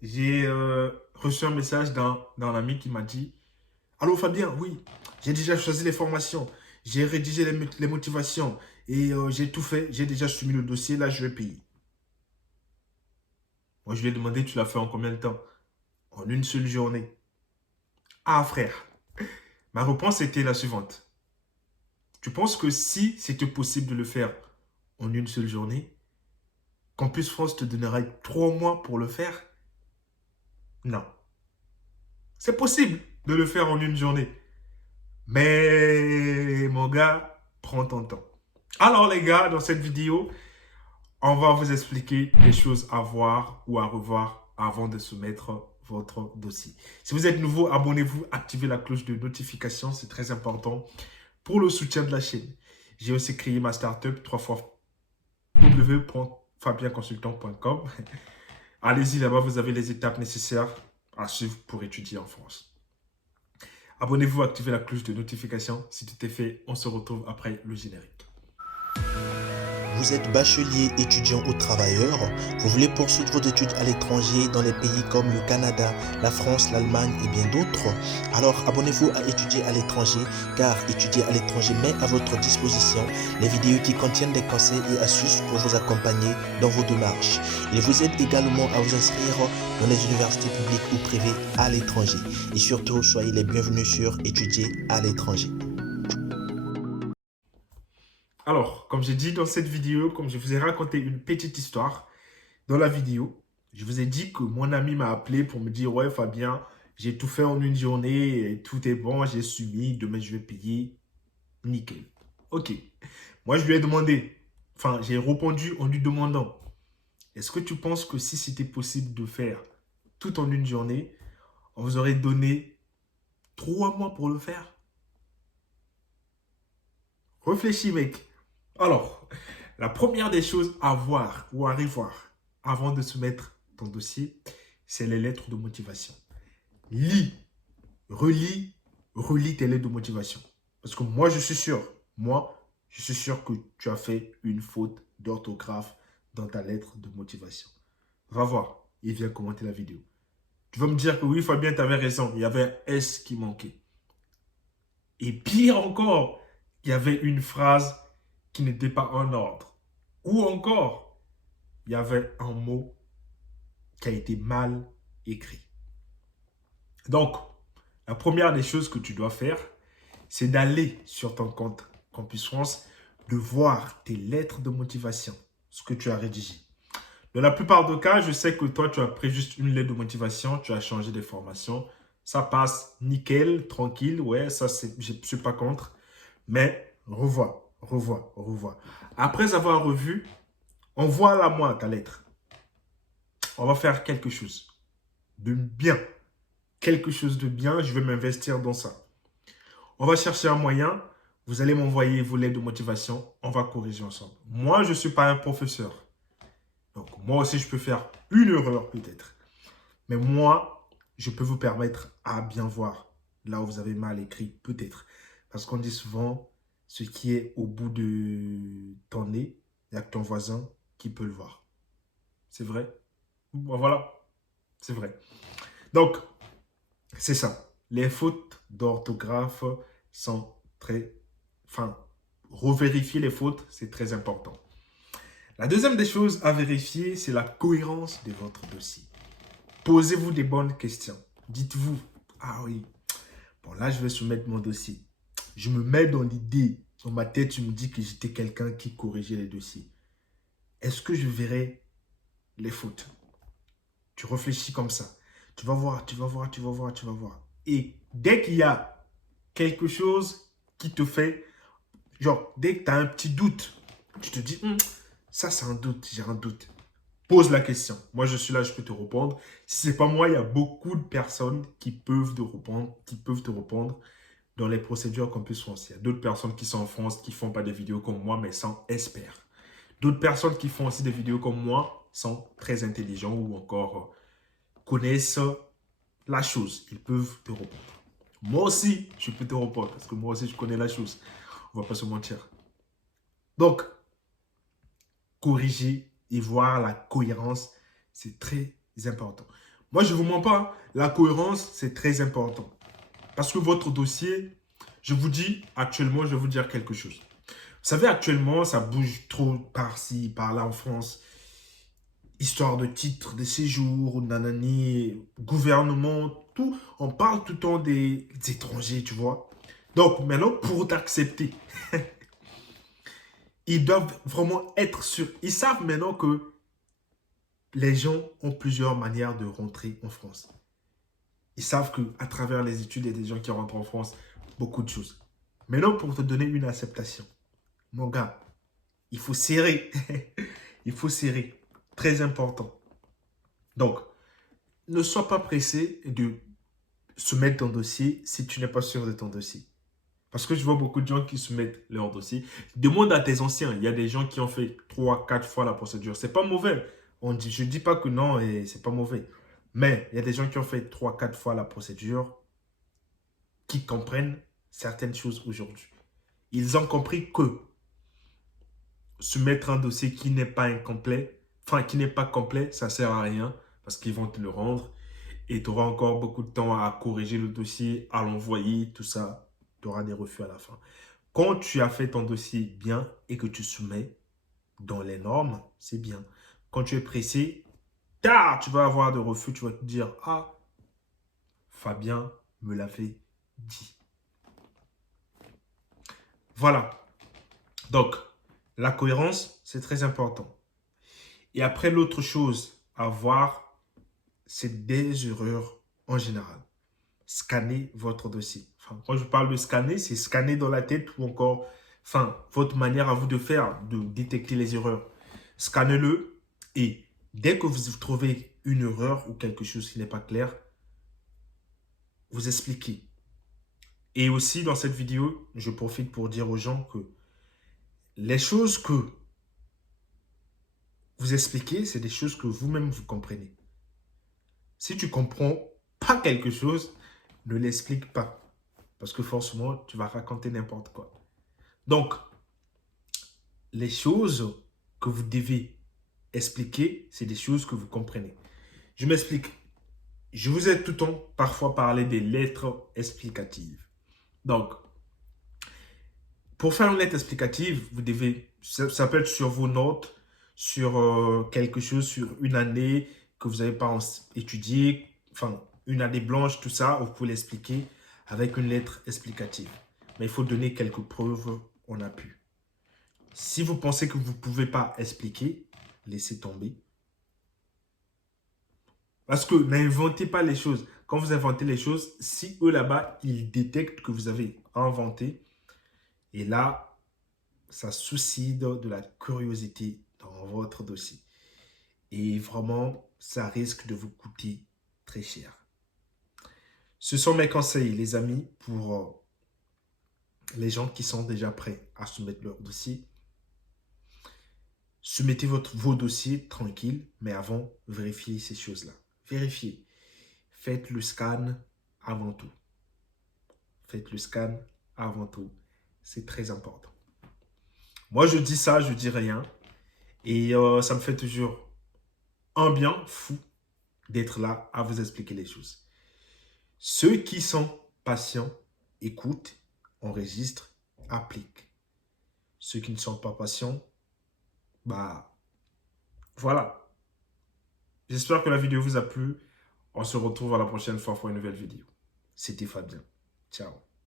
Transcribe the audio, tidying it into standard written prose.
J'ai reçu un message d'un ami qui m'a dit: Allô Fabien, oui, j'ai déjà choisi les formations, j'ai rédigé les motivations et j'ai tout fait, j'ai déjà soumis le dossier, là je vais payer. Moi je lui ai demandé: Tu l'as fait en combien de temps? En une seule journée. Ah frère, ma réponse était la suivante. Tu penses que si c'était possible de le faire en une seule journée, Campus France te donnerait 3 mois pour le faire? Non. C'est possible de le faire en une journée. Mais mon gars, prends ton temps. Alors les gars, dans cette vidéo, on va vous expliquer les choses à voir ou à revoir avant de soumettre votre dossier. Si vous êtes nouveau, abonnez-vous, activez la cloche de notification, c'est très important pour le soutien de la chaîne. J'ai aussi créé ma startup 3 fois www.fabienconsultant.com. Allez-y, là-bas, vous avez les étapes nécessaires à suivre pour étudier en France. Abonnez-vous, activez la cloche de notification. Si tout est fait, on se retrouve après le générique. Vous êtes bachelier, étudiant ou travailleur, vous voulez poursuivre vos études à l'étranger dans les pays comme le Canada, la France, l'Allemagne et bien d'autres? Alors abonnez-vous à Étudier à l'étranger car Étudier à l'étranger met à votre disposition les vidéos qui contiennent des conseils et astuces pour vous accompagner dans vos démarches. Il vous aide également à vous inscrire dans les universités publiques ou privées à l'étranger. Et surtout, soyez les bienvenus sur Étudier à l'étranger. Alors, comme j'ai dit dans cette vidéo, comme je vous ai raconté une petite histoire dans la vidéo, je vous ai dit que mon ami m'a appelé pour me dire: Ouais, Fabien, j'ai tout fait en une journée, et tout est bon, j'ai soumis, demain je vais payer. Nickel. Ok. Moi, je lui ai demandé, enfin, j'ai répondu en lui demandant: Est-ce que tu penses que si c'était possible de faire tout en une journée, on vous aurait donné 3 mois pour le faire? Réfléchis, mec. Alors, la première des choses à voir ou à revoir avant de soumettre ton dossier, c'est les lettres de motivation. Lis, relis, relis tes lettres de motivation. Parce que moi, je suis sûr que tu as fait une faute d'orthographe dans ta lettre de motivation. Va voir et viens commenter la vidéo. Tu vas me dire que oui, Fabien, tu avais raison. Il y avait un S qui manquait. Et pire encore, il y avait une phrase qui n'était pas en ordre. Ou encore, il y avait un mot qui a été mal écrit. Donc, la première des choses que tu dois faire, c'est d'aller sur ton compte Campus France, de voir tes lettres de motivation, ce que tu as rédigé. Dans la plupart des cas, je sais que toi, tu as pris juste une lettre de motivation, tu as changé des formations. Ça passe nickel, tranquille, ouais, ça, je ne suis pas contre. Mais revois, revois, revois. Après avoir revu, envoie-la moi ta lettre. On va faire quelque chose de bien. Quelque chose de bien, je vais m'investir dans ça. On va chercher un moyen. Vous allez m'envoyer vos lettres de motivation. On va corriger ensemble. Moi, je ne suis pas un professeur. Donc, moi aussi, je peux faire une erreur peut-être. Mais moi, je peux vous permettre à bien voir là où vous avez mal écrit, peut-être. Parce qu'on dit souvent, ce qui est au bout de ton nez, il n'y a que ton voisin qui peut le voir. C'est vrai? Bon, voilà, c'est vrai. Donc, c'est ça. Les fautes d'orthographe sont très... Enfin, revérifier les fautes, c'est très important. La deuxième des choses à vérifier, c'est la cohérence de votre dossier. Posez-vous des bonnes questions. Dites-vous: ah oui, bon là, je vais soumettre mon dossier. Je me mets dans l'idée. Dans ma tête, je me dis que j'étais quelqu'un qui corrigeait les dossiers. Est-ce que je verrai les fautes? Tu réfléchis comme ça. Tu vas voir, tu vas voir, tu vas voir, tu vas voir. Et dès qu'il y a quelque chose qui te fait, genre, dès que tu as un petit doute, tu te dis: ça c'est un doute, j'ai un doute. Pose la question. Moi, je suis là, je peux te répondre. Si ce n'est pas moi, il y a beaucoup de personnes qui peuvent te répondre dans les procédures qu'on peut se faire. Il y a d'autres personnes qui sont en France, qui ne font pas des vidéos comme moi, mais sont experts. D'autres personnes qui font aussi des vidéos comme moi sont très intelligents ou encore connaissent la chose. Ils peuvent te répondre. Moi aussi, je peux te répondre parce que moi aussi, je connais la chose. On ne va pas se mentir. Donc, corriger et voir la cohérence, c'est très important. Moi, je ne vous mens pas, hein. La cohérence, c'est très important. Parce que votre dossier, je vous dis actuellement, je vais vous dire quelque chose. Vous savez, actuellement, ça bouge trop par-ci, par-là en France. Histoire de titres de séjour, nanani, gouvernement, tout. On parle tout le temps des étrangers, tu vois. Donc, maintenant, pour t'accepter, ils doivent vraiment être sûrs. Ils savent maintenant que les gens ont plusieurs manières de rentrer en France. Ils savent qu'à travers les études, il y a des gens qui rentrent en France, beaucoup de choses. Maintenant, pour te donner une acceptation, mon gars, il faut serrer. Il faut serrer. Très important. Donc, ne sois pas pressé de soumettre ton dossier si tu n'es pas sûr de ton dossier. Parce que je vois beaucoup de gens qui soumettent leur dossier. Demande à tes anciens. Il y a des gens qui ont fait 3, 4 fois la procédure. C'est pas mauvais. Je ne dis pas que non et c'est pas mauvais. Mais il y a des gens qui ont fait 3, 4 fois la procédure qui comprennent certaines choses aujourd'hui. Ils ont compris que soumettre un dossier qui n'est pas incomplet, enfin qui n'est pas complet, ça ne sert à rien parce qu'ils vont te le rendre et tu auras encore beaucoup de temps à corriger le dossier, à l'envoyer, tout ça. Tu auras des refus à la fin. Quand tu as fait ton dossier bien et que tu soumets dans les normes, c'est bien. Quand tu es pressé, tard, tu vas avoir des refus, tu vas te dire « Ah, Fabien me l'avait dit. » Voilà. Donc, la cohérence, c'est très important. Et après, l'autre chose à voir, c'est des erreurs en général. Scanner votre dossier. Enfin, quand je parle de scanner, c'est scanner dans la tête ou encore, enfin, votre manière à vous de faire, de détecter les erreurs. Scannez-le et dès que vous trouvez une erreur ou quelque chose qui n'est pas clair, vous expliquez. Et aussi, dans cette vidéo, je profite pour dire aux gens que les choses que vous expliquez, c'est des choses que vous-même vous comprenez. Si tu ne comprends pas quelque chose, ne l'explique pas. Parce que forcément, tu vas raconter n'importe quoi. Donc, les choses que vous devez expliquer, c'est des choses que vous comprenez. Je m'explique. Je vous ai tout le temps parfois parlé des lettres explicatives. Donc, pour faire une lettre explicative, vous devez, ça peut être sur vos notes, sur quelque chose, sur une année que vous n'avez pas étudié, enfin, une année blanche, tout ça, vous pouvez l'expliquer avec une lettre explicative. Mais il faut donner quelques preuves en appui. Si vous pensez que vous ne pouvez pas expliquer, laissez tomber. Parce que n'inventez pas les choses. Quand vous inventez les choses, si eux là-bas, ils détectent que vous avez inventé, et là, ça suscite de la curiosité dans votre dossier. Et vraiment, ça risque de vous coûter très cher. Ce sont mes conseils, les amis, pour les gens qui sont déjà prêts à soumettre leur dossier. Soumettez vos dossiers tranquille, mais avant, vérifiez ces choses-là. Vérifiez. Faites le scan avant tout. Faites le scan avant tout. C'est très important. Moi, je dis ça, je dis rien. Et ça me fait toujours un bien fou d'être là à vous expliquer les choses. Ceux qui sont patients écoutent, enregistrent, appliquent. Ceux qui ne sont pas patients, bah voilà. J'espère que la vidéo vous a plu. On se retrouve à la prochaine fois pour une nouvelle vidéo. C'était Fabien. Ciao.